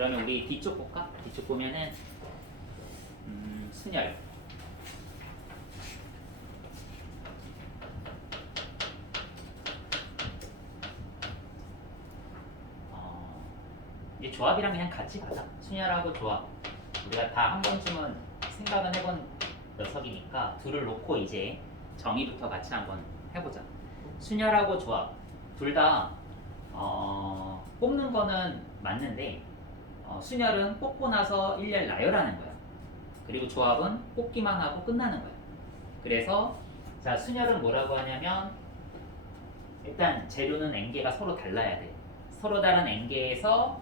그러면 우리 뒤쪽 볼까? 뒤쪽 보면은 순열. 이제 조합이랑 그냥 같이 가자. 순열하고 조합. 우리가 다 한 번쯤은 생각은 해본 녀석이니까 둘을 놓고 이제 정의부터 같이 한번 해보자. 순열하고 조합. 둘 다 뽑는 거는 맞는데 순열은 뽑고 나서 일렬 나열하는 거야. 그리고 조합은 뽑기만 하고 끝나는 거야. 그래서 자 순열은 뭐라고 하냐면 일단 재료는 n개가 서로 달라야 돼. 서로 다른 n개에서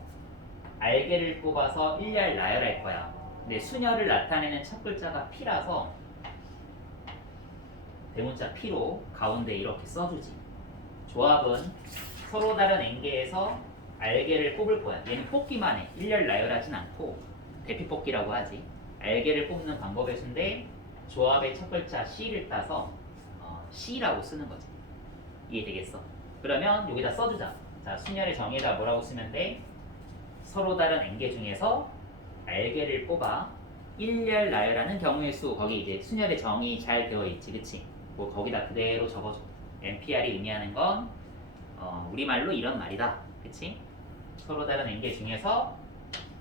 알개를 뽑아서 일렬 나열할 거야. 근데 순열을 나타내는 첫 글자가 P라서 대문자 P로 가운데 이렇게 써주지. 조합은 서로 다른 n개에서 알개를 뽑을 거야. 얘는 뽑기만 해. 일렬 나열하진 않고 대피 뽑기라고 하지. 알개를 뽑는 방법의 수인데 조합의 첫 글자 C를 따서 C라고 쓰는 거지. 이해되겠어? 그러면 여기다 써주자. 자, 순열의 정의에다 뭐라고 쓰면 돼? 서로 다른 n개 중에서 알개를 뽑아 일렬 나열하는 경우의 수. 거기 이제 순열의 정의 잘 되어 있지, 그치? 뭐 거기다 그대로 적어줘. NPR이 의미하는 건 우리말로 이런 말이다, 그치? 서로 다른 n개 중에서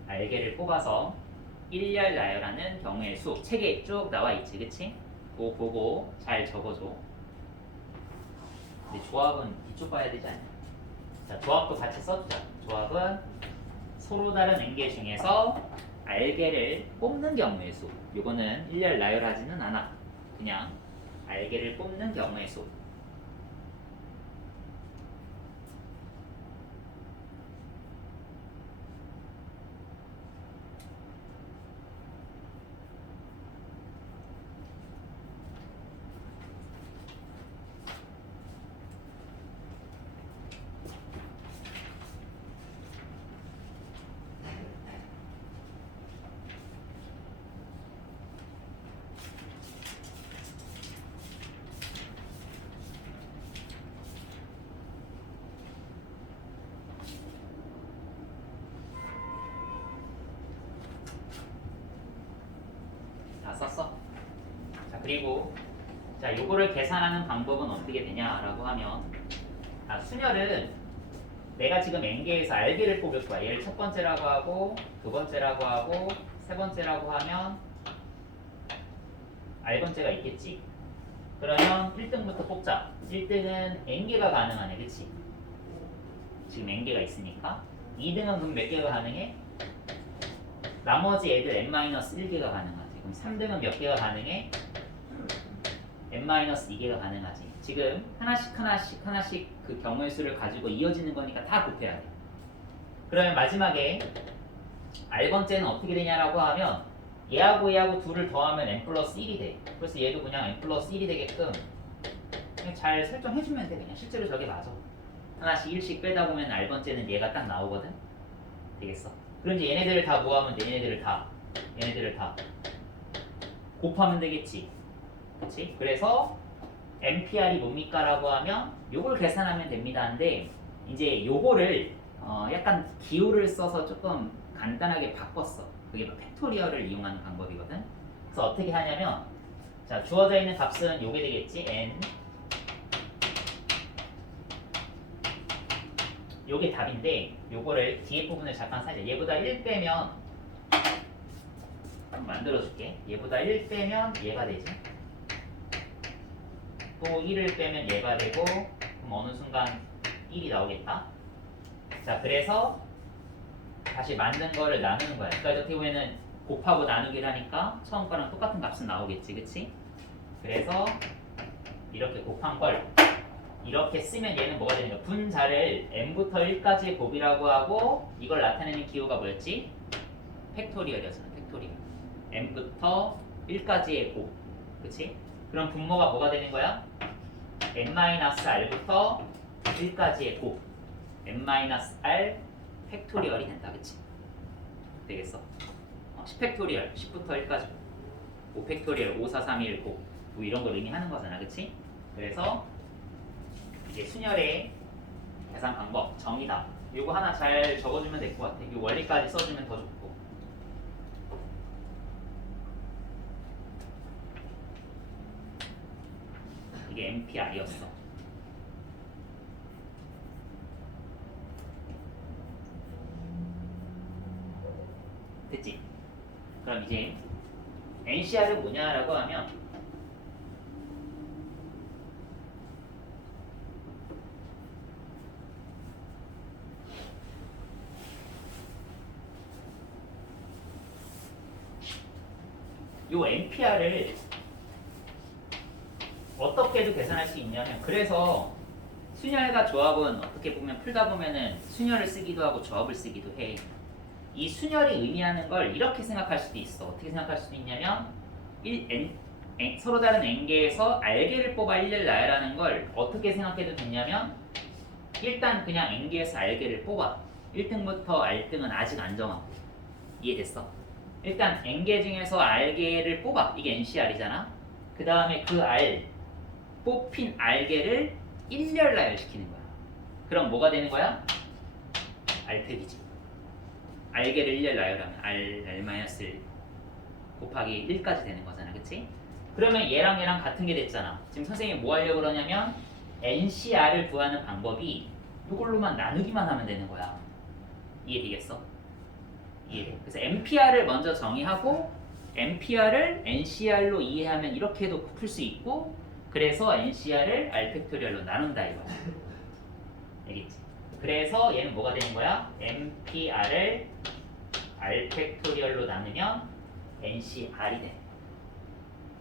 알개를 뽑아서 일렬 나열하는 경우의 수. 책에 쭉 나와 있지, 그치? 그거 보고 잘 적어줘. 근데 조합은 이쪽 봐야 되지 않냐? 자, 조합도 같이 써주자. 조합은 서로 다른 n개 중에서 알개를 뽑는 경우의 수. 요거는 일렬 나열하지는 않아. 그냥 알개를 뽑는 경우의 수. 다 썼어? 자, 그리고 자, 요거를 계산하는 방법은 어떻게 되냐라고 하면 순열은 내가 지금 n개에서 알개를 뽑을 거야. 얘를 첫 번째라고 하고 두 번째라고 하고 세 번째라고 하면 R번째가 있겠지? 그러면 1등부터 뽑자. 1등은 n개가 가능하네, 그치? 지금 n개가 있으니까 2등은 그럼 몇 개가 가능해? 나머지 애들 n-1개가 가능하지. 그럼 3등은 몇 개가 가능해? n-2개가 가능하지. 지금 하나씩 그 경우의 수를 가지고 이어지는 거니까 다 곱해야 돼. 그러면 마지막에 R번째는 어떻게 되냐라고 하면 얘하고 둘을 더하면 n 플러스 1이 돼. 그래서 얘도 그냥 n 플러스 1이 되게끔 그냥 잘 설정해주면 돼. 그냥 실제로 저게 맞아. 하나씩 1씩 빼다 보면 R번째는 얘가 딱 나오거든. 되겠어. 그럼 이제 얘네들을 다 모아면 얘네들을 다 곱하면 되겠지. 그치? 그래서 NPR이 뭡니까? 라고 하면 요걸 계산하면 됩니다. 근데 이제 요거를 약간 기호를 써서 조금 간단하게 바꿨어. 그게 팩토리얼을 이용하는 방법이거든. 그래서 어떻게 하냐면 자, 주어져 있는 값은 요게 되겠지. n 요게 답인데 요거를 뒤에 부분을 잠깐 살자. 얘보다 1 빼면 만들어줄게. 얘보다 1 빼면 얘가 되지. 또 1을 빼면 얘가 되고 그럼 어느 순간 1이 나오겠다. 자, 그래서 다시 만든 거를 나누는 거야. 그러니까 어떻게 보면은 곱하고 나누기를 하니까 처음 거랑 똑같은 값은 나오겠지, 그치? 그래서 이렇게 곱한 걸 이렇게 쓰면 얘는 뭐가 되는 거야? 분자를 n부터 1까지의 곱이라고 하고 이걸 나타내는 기호가 뭐였지? 팩토리얼이었잖아, 팩토리얼. n부터 1까지의 곱, 그치? 그럼 분모가 뭐가 되는 거야? n-r부터 1까지의 곱 n-r 팩토리얼이 된다, 그치? 되겠어. 10팩토리얼 10부터 1까지 5팩토리얼 5, 4, 3, 1, 9 뭐 이런 걸 의미하는 거잖아, 그치? 그래서 이제 순열의 계산 방법 정의다. 요거 하나 잘 적어주면 될 것 같아. 이 원리까지 써주면 더 좋고. 이게 MPR이었어. 됐지? 그럼 이제 NCR은 뭐냐라고 하면 요 NPR을 어떻게도 계산할 수 있냐면 그래서 순열과 조합은 어떻게 보면 풀다 보면은 순열을 쓰기도 하고 조합을 쓰기도 해. 이 순열이 의미하는 걸 이렇게 생각할 수도 있어. 어떻게 생각할 수도 있냐면 서로 다른 n개에서 r개를 뽑아 일렬 나열하는 걸 어떻게 생각해도 되냐면 일단 그냥 n개에서 r개를 뽑아. 1등부터 r등은 아직 안 정하고. 이해됐어? 일단 n개 중에서 r개를 뽑아. 이게 NCR이잖아. 그 다음에 그 r 뽑힌 r개를 일렬 나열시키는 거야. 그럼 뭐가 되는 거야? r팩이지. r개를 일렬 나열하면 r-1 곱하기 1까지 되는 거잖아. 그치? 그러면 얘랑 같은 게 됐잖아. 지금 선생님이 뭐 하려고 그러냐면 NCR을 구하는 방법이 이걸로만 나누기만 하면 되는 거야. 이해되겠어? 이해돼. 그래서 MPR을 먼저 정의하고 MPR을 NCR로 이해하면 이렇게도 풀 수 있고 그래서 NCR을 R팩토리얼로 나눈다 이거야. 알겠지? 그래서 얘는 뭐가 되는 거야? MPR을 R팩토리얼로 나누면 NCR이 돼.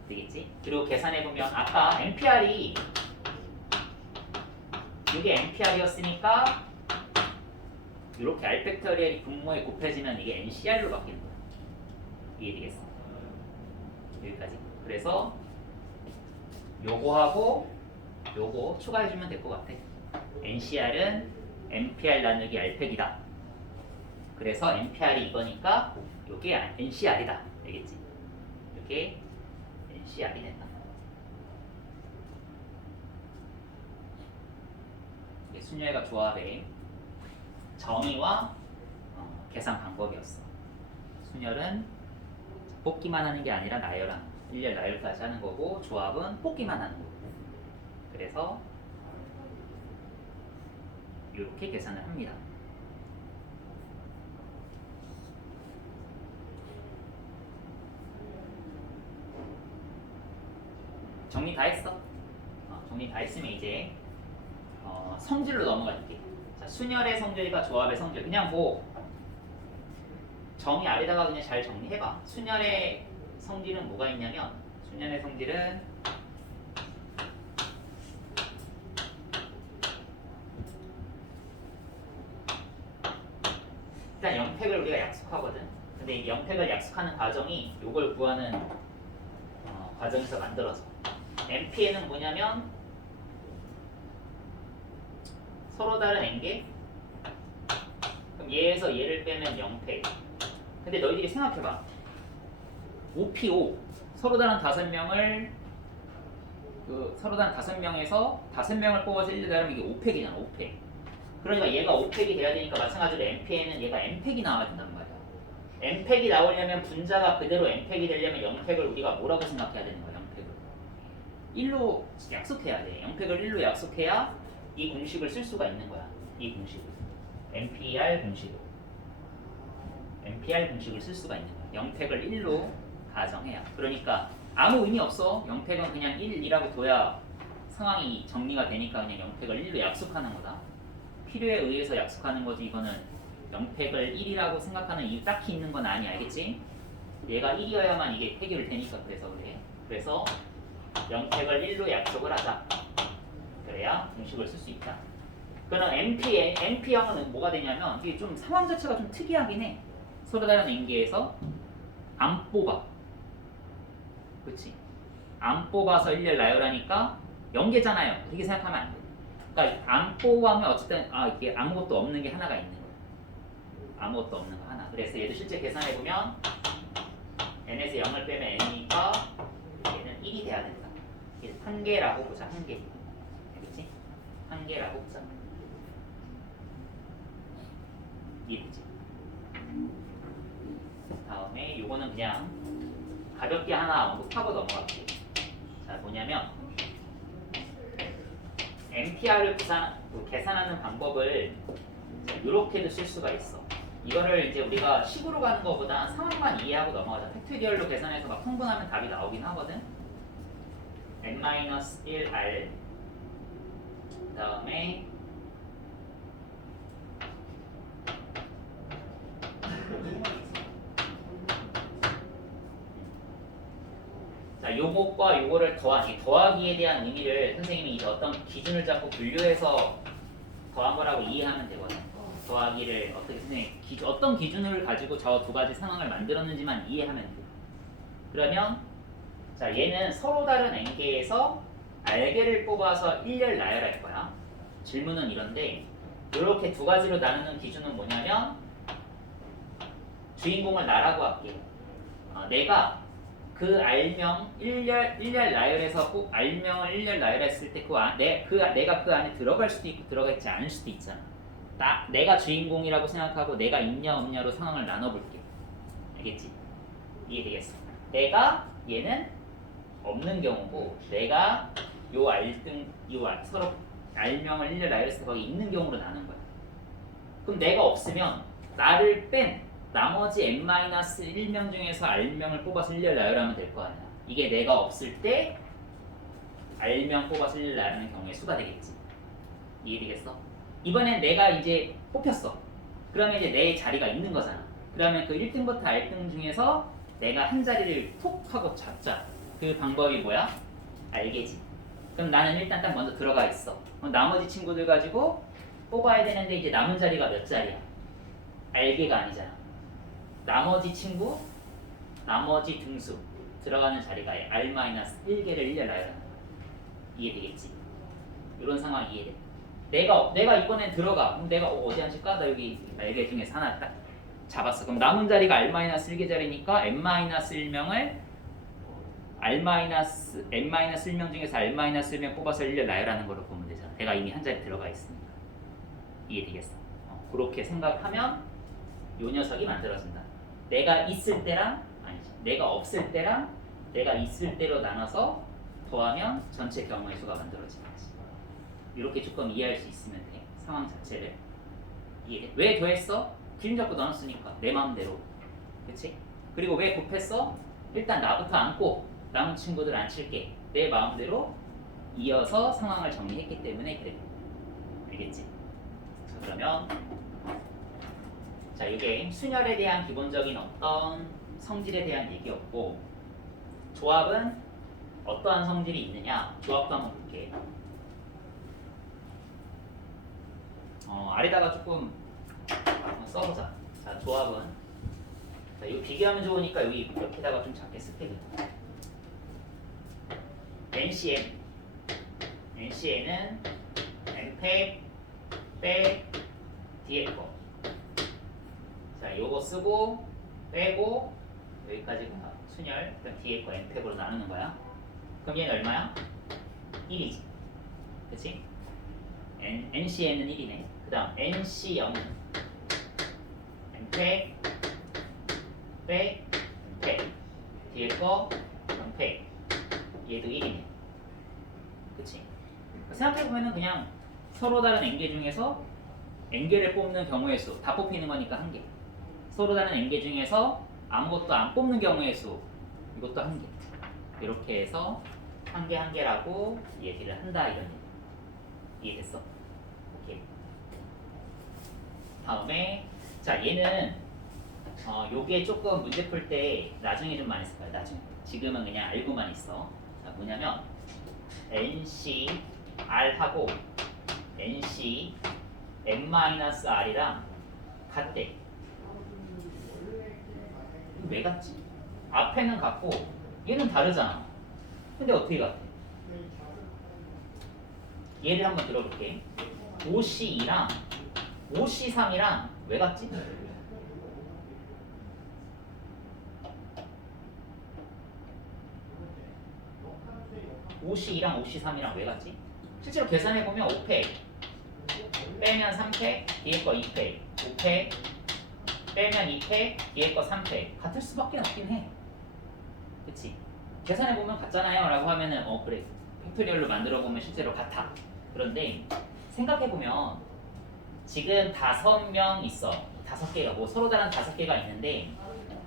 되겠지? 그리고 계산해보면 아까 MPR이 이게 MPR이었으니까 이렇게 R팩토리얼이 분모에 곱해지면 이게 NCR로 바뀌는 거야. 이해되겠어? 여기까지. 그래서 요거하고 요거 추가해주면 될 것 같아. NCR은 MPR 나누기 R팩이다. 그래서 MPR이 이거니까 요게 NCR이다. 알겠지? 요게 NCR이 된다. 이게 순열과 조합의 정의와 계산 방법이었어. 순열은 뽑기만 하는 게 아니라 나열하는 거. 일렬 나열까지 하는 거고 조합은 뽑기만 하는 거고. 그래서 이렇게 계산을 합니다. 정리 다 했어? 정리 다 했으면 이제 성질로 넘어갈게. 자, 순열의 성질과 조합의 성질. 그냥 뭐 정의 아래다가 그냥 잘 정리해봐. 순열의 성질은 뭐가 있냐면 순열의 성질은 일단 영택을 우리가 약속하거든. 근데 이 영택을 약속하는 과정이 요걸 구하는 과정에서 만들어져. MP에는 뭐냐면 서로 다른 n개. 그럼 얘에서 얘를 빼면 0팩. 근데 너희들이 생각해봐. 5P5 서로 다른 5명을 서로 다른 5명에서 5명을 뽑아서 1대 다르면 이게 5팩이잖아. 5팩. 그러니까 얘가 5팩이 돼야 되니까 마찬가지로 MP에는 얘가 M팩이 나와야 된단 말이야. M팩이 나오려면 분자가 그대로 M팩이 되려면 0팩을 우리가 뭐라고 생각해야 되는 거야. 0팩을 1로 약속해야 돼. 0팩을 1로 약속해야 이 공식을 쓸 수가 있는 거야. 이 공식을 MPR 공식을 쓸 수가 있는 거야. 0팩을 1로 가정해야. 그러니까 아무 의미 없어. 0팩은 그냥 1이라고 둬야 상황이 정리가 되니까 그냥 0팩을 1로 약속하는 거다. 필요에 의해서 약속하는 거지. 이거는 0팩을 1이라고 생각하는 이유 딱히 있는 건 아니야. 알겠지? 얘가 1이어야만 이게 해결되니까 그래서 그래. 그래서 0팩을 1로 약속을 하자. 그래야 공식을 쓸 수 있다. 그럼 NP형은 뭐가 되냐면 이게 좀 상황 자체가 좀 특이하긴 해. 서로 다른 n개에서 안 뽑아. 그렇지? 안 뽑아서 1렬 나열하니까 0개잖아요. 그렇게 생각하면 안 돼. 그러니까 안 뽑으면 어쨌든 이게 아무것도 없는 게 하나가 있는 거야. 아무것도 없는 거 하나. 그래서 얘도 실제 계산해보면 n에서 0을 빼면 n이니까 얘는 1이 돼야 된다. 한 개라고 보자. 한 개. 알겠지? 한 개라고 보자. 이해되지? 다음에 요거는 그냥 가볍게 하나 언급하고 넘어갈게요. 자, 뭐냐면 MTR을 계산하는 방법을 이렇게도 쓸 수가 있어. 이거를 이제 우리가 식으로 가는 것보다 상황만 이해하고 넘어가자. 팩토리얼로 계산해서 막 통분하면 답이 나오긴 하거든. n-1r 그다음에 자, 요것과 요거를 더하기, 더하기에 대한 의미를 선생님이 이제 어떤 기준을 잡고 분류해서 더한 거라고 이해하면 되거든. 더하기를 어떻게 선생님 어떤 기준을 가지고 저 두 가지 상황을 만들었는지만 이해하면 돼. 그러면 자, 얘는 서로 다른 n개에서 r개를 뽑아서 일렬 나열할 거야. 질문은 이런데 이렇게 두 가지로 나누는 기준은 뭐냐면 주인공을 나라고 할게요. 내가 그 R명 일렬 나열에서 꼭 R명을 일렬 나열했을 때 내가 그 안에 들어갈 수도 있고 들어가지 않을 수도 있잖아. 내가 주인공이라고 생각하고 내가 있냐 없냐로 상황을 나눠볼게. 알겠지? 이해되겠어? 내가 얘는 없는 경우고 내가 서로 R명을 일렬 나열했을 때 거기 있는 경우로 나눈 거야. 그럼 내가 없으면 나를 뺀 나머지 n-1명 중에서 R명을 뽑아서 일렬 나열하면 될 거 아니야. 이게 내가 없을 때 R명 뽑아서 일렬 나열하는 경우의 수가 되겠지. 이해되겠어? 이번엔 내가 이제 뽑혔어. 그러면 이제 내 자리가 있는 거잖아. 그러면 그 1등부터 R등 중에서 내가 한 자리를 톡 하고 잡자. 그 방법이 뭐야? 알겠지. 그럼 나는 일단 딱 먼저 들어가 있어. 그럼 나머지 친구들 가지고 뽑아야 되는데 이제 남은 자리가 몇 자리야? R개가 아니잖아. 나머지 친구, 나머지 등수 들어가는 자리가 R-1개를 일렬 나열하는 거야. 이해되겠지? 이런 상황 이해돼? 내가 이번엔 들어가. 그럼 내가 어디 앉을까? 나 여기 R개 중에서 하나 딱 잡았어. 그럼 남은 자리가 R-1개 자리니까 n-1명을 n-1명 중에서 R-1명 뽑아서 일렬 나열하는 거로 보면 되잖아. 내가 이미 한 자리 들어가 있으니까. 이해되겠어? 그렇게 생각하면 요 녀석이 만들어진다. 내가 있을 때랑 아니지. 내가 없을 때랑 내가 있을 때로 나눠서 더하면 전체 경우의 수가 만들어지는 거지. 이렇게 조금 이해할 수 있으면 돼. 상황 자체를. 이해돼? 왜 더했어? 기준 잡고 나눴으니까 내 마음대로. 그치? 그리고 왜 곱했어? 일단 나부터 안고 남은 친구들 안 칠게. 내 마음대로 이어서 상황을 정리했기 때문에 그래. 알겠지? 자, 그러면 자, 이게 순열에 대한 기본적인 어떤 성질에 대한 얘기였고 조합은 어떠한 성질이 있느냐? 조합도 한번 볼게. 아래다가 조금 한번 써보자. 자, 조합은 자, 이거 비교하면 좋으니까 여기 옆에다가 좀 작게 쓸게. NCN은 n팩 빼 뒤에 거. 자, 요거 쓰고 빼고 여기까지가 순열. 그럼 뒤에 거 n팩으로 나누는 거야. 그럼 얘는 얼마야? 1이지. 그치? NCN은 1이네. 그 다음 NC0은 n팩 빼 n팩 뒤에 거 n팩 얘도 1이네. 그치? 생각해보면 그냥 서로 다른 n개 중에서 n개를 뽑는 경우의 수, 다 뽑히는 거니까 1개. 서로 다른 n개 중에서 아무것도 안 뽑는 경우의 수, 이것도 1개. 이렇게 해서 1개 1개라고 얘기를 한다 이런 얘기. 이해됐어? 오케이. 다음에 자, 얘는 요게 조금 문제 풀 때 나중에 좀 많이 쓸 거야. 나중에. 지금은 그냥 알고만 있어. 자, 뭐냐면 NC R하고 NC n-r이랑 같대. 왜 같지? 앞에는 같고 얘는 다르잖아. 근데 어떻게 같아? 얘를 한번 들어볼게. OC2랑 OC3이랑 왜 같지? OC2랑 OC3이랑 왜 같지? 실제로 계산해보면 5팩 빼면 3팩 뒤에 거 2팩 5팩 빼면 2패, 뒤에 거 3패. 같을 수밖에 없긴 해. 그치? 계산해보면 같잖아요 라고 하면은 그래. 팩토리얼로 만들어보면 실제로 같아. 그런데 생각해보면 지금 5명 있어. 5개가 뭐 서로 다른 5개가 있는데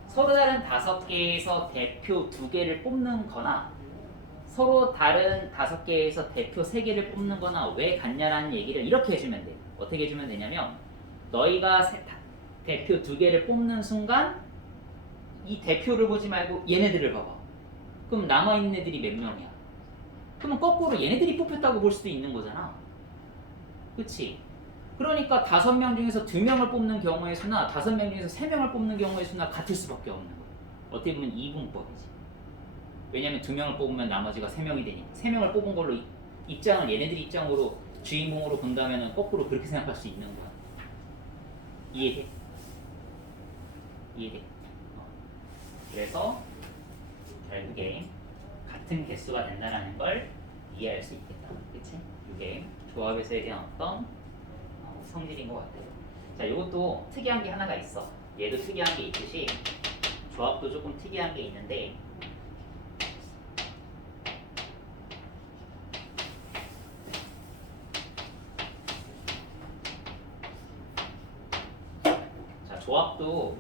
서로 다른 5개에서 대표 2개를 뽑는 거나 서로 다른 5개에서 대표 3개를 뽑는 거나 왜 같냐라는 얘기를 이렇게 해주면 돼. 어떻게 해주면 되냐면 너희가 대표 2개를 뽑는 순간 이 대표를 보지 말고 얘네들을 봐봐. 그럼 남아있는 애들이 몇 명이야? 그러면 거꾸로 얘네들이 뽑혔다고 볼 수도 있는 거잖아. 그치? 그러니까 5명 중에서 2명을 뽑는 경우의 수나 5명 중에서 3명을 뽑는 경우의 수나 같을 수밖에 없는 거야. 어떻게 보면 이분법이지. 왜냐면 2명을 뽑으면 나머지가 3명이 되니까 3명을 뽑은 걸로 입장을 얘네들 입장으로 주인공으로 본다면 거꾸로 그렇게 생각할 수 있는 거야. 이해돼? 이해돼? 그래서 결국에 같은 개수가 된다는 걸 이해할 수 있겠다. 그치? 이게 조합에서에 대한 어떤 성질인 것 같아요. 자, 이것도 특이한 게 하나가 있어. 얘도 특이한 게 있듯이 조합도 조금 특이한 게 있는데 자, 조합도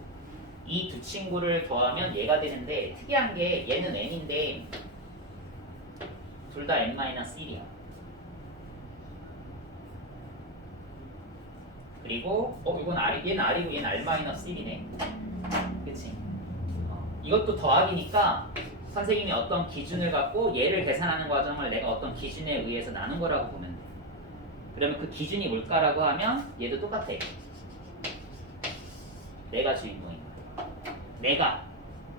이 두 친구를 더하면 얘가 되는데 특이한 게 얘는 n인데 둘 다 n-1이야. 그리고 이건 얘는 r이고 얘는 r-1이네. 그치? 이것도 더하기니까 선생님이 어떤 기준을 갖고 얘를 계산하는 과정을 내가 어떤 기준에 의해서 나눈 거라고 보면 돼. 그러면 그 기준이 뭘까라고 하면 얘도 똑같아. 내가 주인공인 거야. 내가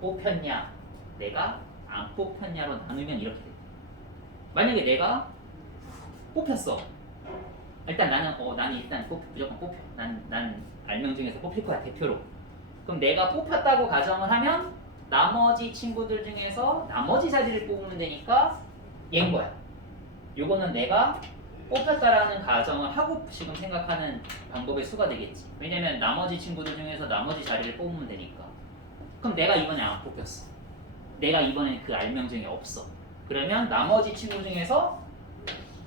뽑혔냐, 내가 안 뽑혔냐로 나누면 이렇게 돼. 만약에 내가 뽑혔어. 일단 나는 일단 무조건 뽑혀. 난 알명 중에서 뽑힐 거야, 대표로. 그럼 내가 뽑혔다고 가정을 하면 나머지 친구들 중에서 나머지 자리를 뽑으면 되니까 얘인 거야. 요거는 내가 뽑혔다라는 가정을 하고 지금 생각하는 방법의 수가 되겠지. 왜냐면 나머지 친구들 중에서 나머지 자리를 뽑으면 되니까. 그럼 내가 이번에 안 뽑혔어. 내가 이번에 그 알명 중에 없어. 그러면 나머지 친구 중에서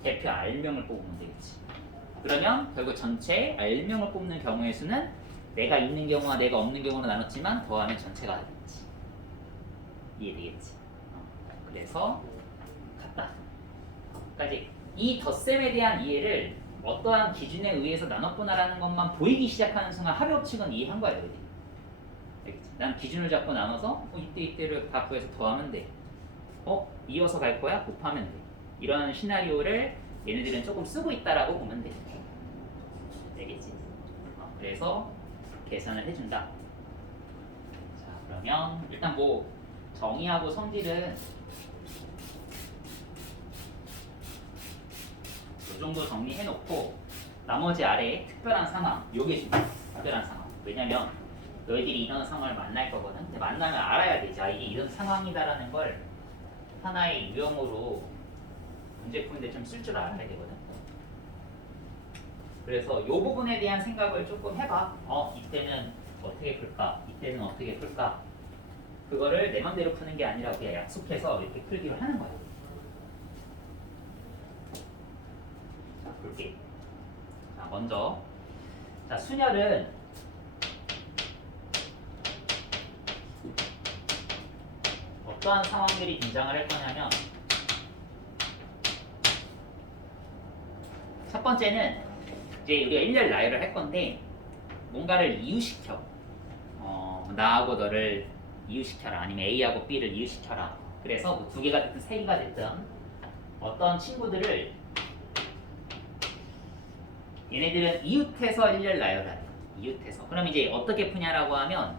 대표 알명을 뽑으면 되겠지. 그러면 결국 전체 알명을 뽑는 경우의 수는 내가 있는 경우와 내가 없는 경우로 나눴지만 더하면 전체가 되겠지. 이해되겠지? 그래서 같다. 그러니까 이 덧셈에 대한 이해를 어떠한 기준에 의해서 나눴구나라는 것만 보이기 시작하는 순간 합의법칙은 이해한 거야. 너희들이. 알겠지? 난 기준을 잡고 나눠서 이때를 다 구해서 더하면 돼. 이어서 갈 거야? 곱하면 돼. 이런 시나리오를 얘네들은 조금 쓰고 있다라고 보면 돼. 알겠지? 그래서 계산을 해준다. 자, 그러면 일단 뭐 정의하고 성질은 이 정도 정리해놓고 나머지 아래에 특별한 상황 요게 중요해. 특별한 상황. 왜냐면 너희들이 이런 상황을 만날 거거든. 근데 만나면 알아야 되지. 이게 이런 상황이다라는 걸 하나의 유형으로 문제 푸는데 좀 쓸 줄 알아야 되거든. 그래서 이 부분에 대한 생각을 조금 해봐. 이때는 어떻게 풀까? 이때는 어떻게 풀까? 그거를 내 맘대로 푸는 게 아니라 그냥 약속해서 이렇게 풀기로 하는 거야. 자, 볼게. 자, 먼저 순열은 어떠한 상황들이 등장을 할 거냐면 첫 번째는 이제 우리가 일렬 나열을 할 건데 뭔가를 이유시켜. 나하고 너를 이유시켜라. 아니면 A하고 B를 이유시켜라. 그래서 뭐 2개가 됐든 3개가 됐든 어떤 친구들을 얘네들은 이웃해서 일렬 나열하래. 이웃해서. 그럼 이제 어떻게 푸냐라고 하면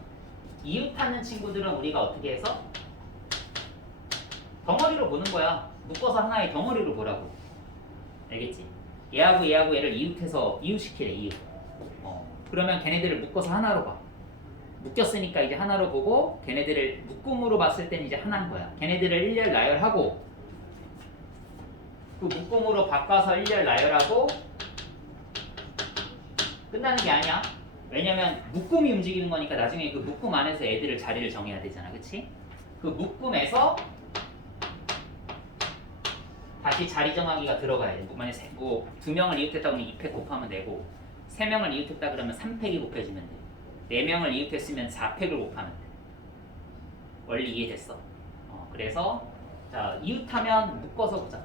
이웃하는 친구들은 우리가 어떻게 해서 덩어리로 보는 거야. 묶어서 하나의 덩어리로 보라고. 알겠지? 얘하고 얘를 이웃해서 이웃시키래. 이웃. 그러면 걔네들을 묶어서 하나로 봐. 묶였으니까 이제 하나로 보고 걔네들을 묶음으로 봤을 때는 이제 하나인 거야. 걔네들을 일렬 나열하고 그 묶음으로 바꿔서 일렬 나열하고 끝나는 게 아니야. 왜냐면 묶음이 움직이는 거니까 나중에 그 묶음 안에서 애들을 자리를 정해야 되잖아, 그치? 그 묶음에서 다시 자리 정하기가 들어가야 돼. 만약에 뭐 2명을 이웃했다 그러면 2팩 곱하면 되고 3명을 이웃했다 그러면 3팩이 곱해지면 돼. 4명을 이웃했으면 4팩을 곱하면 돼. 원리 이해됐어? 그래서 자 이웃하면 묶어서 보자.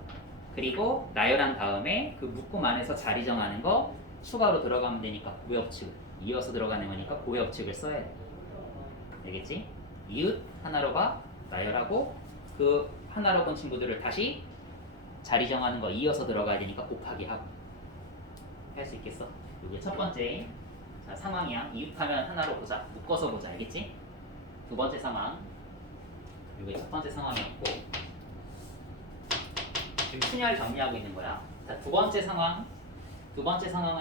그리고 나열한 다음에 그 묶음 안에서 자리 정하는 거 추가로 들어가면 되니까 고역칙 이어서 들어가는 거니까 고역칙을 써야 돼. 알겠지? 이웃 하나로 봐 나열하고 그 하나로 본 친구들을 다시 자리 정하는 거 이어서 들어가야 되니까 곱하기 하고 할 수 있겠어? 이게 첫 번째 자, 상황이야. 이웃하면 하나로 보자. 묶어서 보자. 알겠지? 두 번째 상황 이게 첫 번째 상황이었고 지금 순열 정리하고 있는 거야. 자, 두 번째 상황은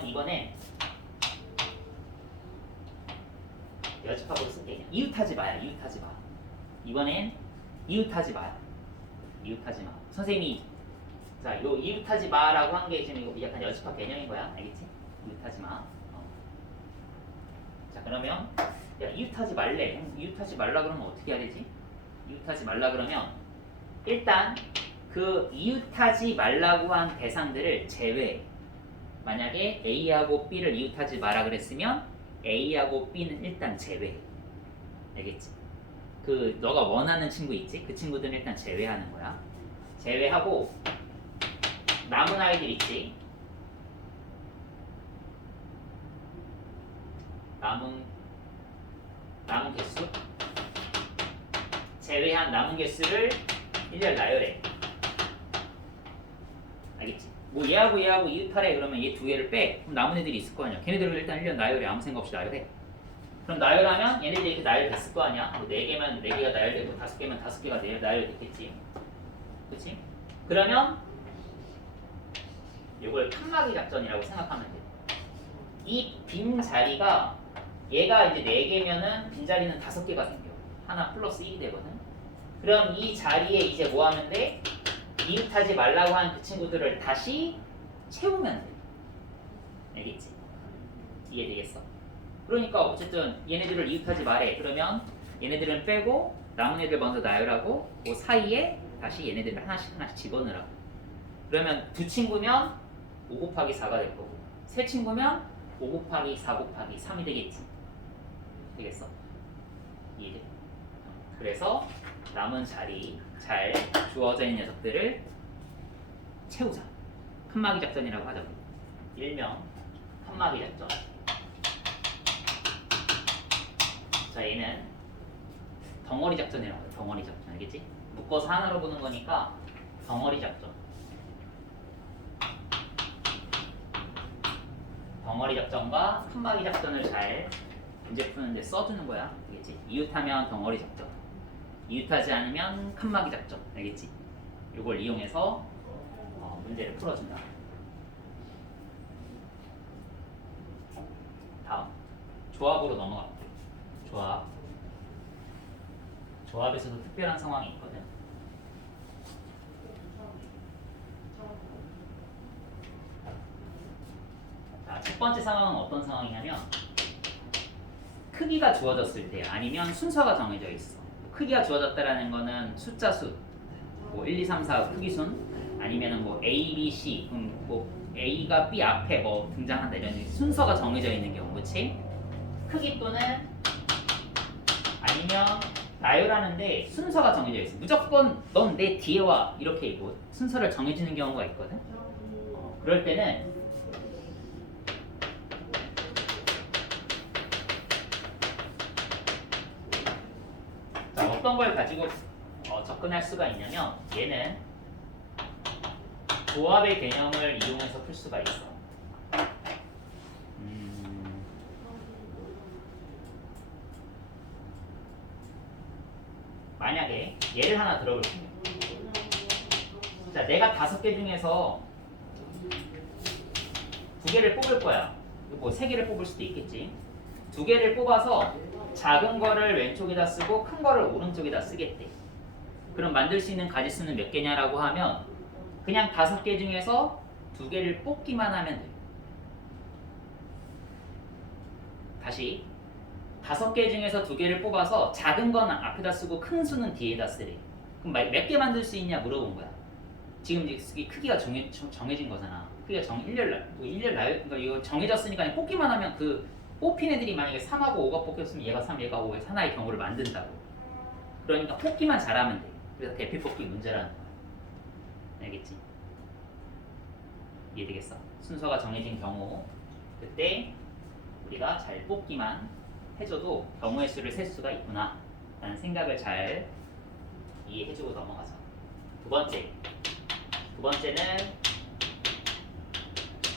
이번에 여집합으로 쓸게. 그냥 이웃하지 마야. 이웃하지 마. 이번엔 이웃하지 마야. 이웃하지 마. 선생님이 자, 요 이웃하지 마라고 한 게 지금 이거 약간 여집합 개념인 거야. 알겠지? 이웃하지 마. 자, 그러면 야, 이웃하지 말래. 이웃하지 말라 그러면 어떻게 해야 되지? 이웃하지 말라 그러면 일단 그 이웃하지 말라고 한 대상들을 제외해. 만약에 A하고 B를 이웃하지 마라 그랬으면 A하고 B는 일단 제외해. 알겠지? 그 너가 원하는 친구 있지? 그 친구들은 일단 제외하는 거야. 제외하고 남은 아이들 있지? 남은 개수? 제외한 남은 개수를 일렬 나열해. 알겠지? 뭐 얘하고 이웃하래 그러면 얘 두 개를 빼. 그럼 남은 애들이 있을 거 아니야. 걔네들을 일단 일렬 나열해. 아무 생각 없이 나열해. 그럼 나열하면 얘네들이 이렇게 나열됐을 거 아니야. 뭐 4개면 4개가 나열되고 5개면 5개가 나열됐겠지. 그치? 그러면 이걸 칸막이 작전이라고 생각하면 돼. 이 빈 자리가 얘가 이제 4개면은 빈 자리는 5개가 생겨. 하나 플러스 1이 되거든. 그럼 이 자리에 이제 뭐 하면 돼? 이웃하지 말라고 한 그 친구들을 다시 채우면 돼. 알겠지? 이해되겠어? 그러니까 어쨌든 얘네들을 이웃하지 말해. 그러면 얘네들은 빼고 남은 애들 먼저 나열하고 그 사이에 다시 얘네들을 하나씩 집어넣으라고. 그러면 두 친구면 5 곱하기 4가 될 거고 세 친구면 5 곱하기 4 곱하기 3이 되겠지. 되겠어? 이해돼? 그래서 남은 자리 잘 주어져 있는 녀석들을 채우자. 칸막이 작전이라고 하죠. 일명 칸막이 작전. 자, 얘는 덩어리 작전이라고 해요. 덩어리 작전. 알겠지? 묶어서 하나로 보는 거니까 덩어리 작전. 덩어리 작전과 칸막이 작전을 잘 문제 푸는데 써주는 거야. 알겠지? 이웃하면 덩어리 작전. 이웃하지 않으면 칸막이 작전. 알겠지? 이걸 이용해서 문제를 풀어준다. 다음 조합으로 넘어갈게요. 조합에서도 특별한 상황이 있거든. 자, 첫 번째 상황은 어떤 상황이냐면 크기가 주어졌을 때 아니면 순서가 정해져 있어. 크기가 주어졌다라는 거는 숫자 수, 뭐 1, 2, 3, 4 크기 순, 아니면은 뭐 A, B, C, 뭐 A가 B 앞에 뭐 등장한다 이런 순서가 정해져 있는 경우, 그렇지? 크기 또는 아니면 나열하는데 순서가 정해져 있어. 무조건 넌 내 뒤에 와 이렇게 뭐 순서를 정해주는 경우가 있거든. 그럴 때는 자, 어떤 걸 가지고 접근할 수가 있냐면 얘는 조합의 개념을 이용해서 풀 수가 있어. 만약에 얘를 하나 들어볼게. 자, 내가 5개 중에서 2개를 뽑을 거야. 뭐 3개를 뽑을 수도 있겠지. 2개를 뽑아서 작은 거를 왼쪽에다 쓰고 큰 거를 오른쪽에다 쓰겠대. 그럼 만들 수 있는 가지수는 몇 개냐라고 하면 그냥 5개 중에서 2개를 뽑기만 하면 돼. 다시 5개 중에서 2개를 뽑아서 작은 건 앞에다 쓰고 큰 수는 뒤에다 쓰래. 그럼 몇 개 만들 수 있냐 물어본 거야. 지금 이 크기가 정해진 거잖아. 크기가 일렬 나열, 그러니까 이거 정해졌으니까 그냥 뽑기만 하면 그 뽑힌 애들이 만약에 3하고 5가 뽑혔으면 얘가 3, 얘가 5에서 하나의 경우를 만든다고. 그러니까 뽑기만 잘하면 돼. 그래서 대피 뽑기 문제라는 거야. 알겠지? 이해되겠어? 순서가 정해진 경우 그때 우리가 잘 뽑기만 해줘도 경우의 수를 셀 수가 있구나 라는 생각을 잘 이해해주고 넘어가자. 두 번째는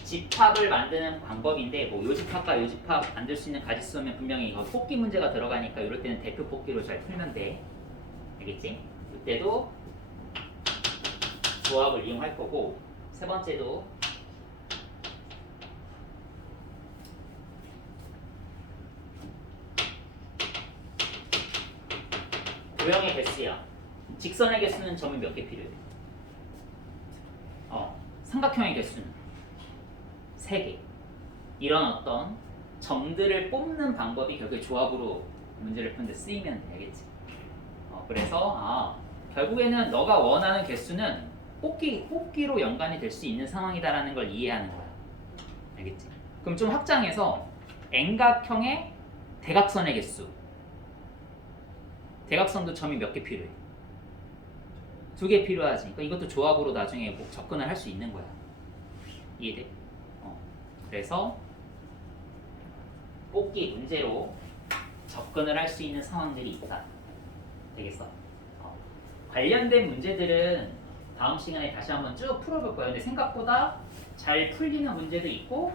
집합을 만드는 방법인데 뭐 요집합과 요집합 만들 수 있는 가지수면 분명히 이거 뽑기 문제가 들어가니까 이럴 때는 대표 뽑기로 잘 풀면 돼. 알겠지? 이때도 조합을 이용할 거고, 세 번째도 도형의 개수야. 직선의 개수는 점이 몇 개 필요해? 삼각형의 개수는 3개. 이런 어떤 점들을 뽑는 방법이 결국에 조합으로 문제를 푸는데 쓰이면 되겠지. 그래서 결국에는 너가 원하는 개수는 뽑기로 연관이 될 수 있는 상황이다라는 걸 이해하는 거야. 알겠지? 그럼 좀 확장해서 N각형의 대각선의 개수. 대각선도 점이 몇 개 필요해? 2개 필요하지. 그러니까 이것도 조합으로 나중에 뭐 접근을 할 수 있는 거야. 이해돼? 그래서 뽑기 문제로 접근을 할 수 있는 상황들이 있다. 되겠어? 관련된 문제들은 다음 시간에 다시 한번 쭉 풀어볼 거예요. 근데 생각보다 잘 풀리는 문제도 있고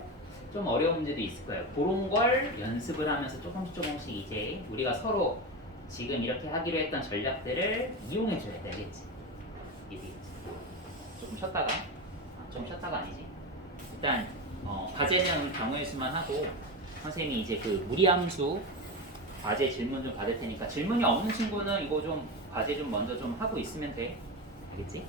좀 어려운 문제도 있을 거예요. 그런 걸 연습을 하면서 조금씩 이제 우리가 서로 지금 이렇게 하기로 했던 전략들을 이용해 줘야 되겠지. 이해되겠지? 조금 쉬었다가 아니지. 일단 과제는 경우의 수만 하고 선생님이 이제 그 무리함수 과제 질문 좀 받을 테니까 질문이 없는 친구는 이거 좀 과제 좀 먼저 좀 하고 있으면 돼. 알겠지?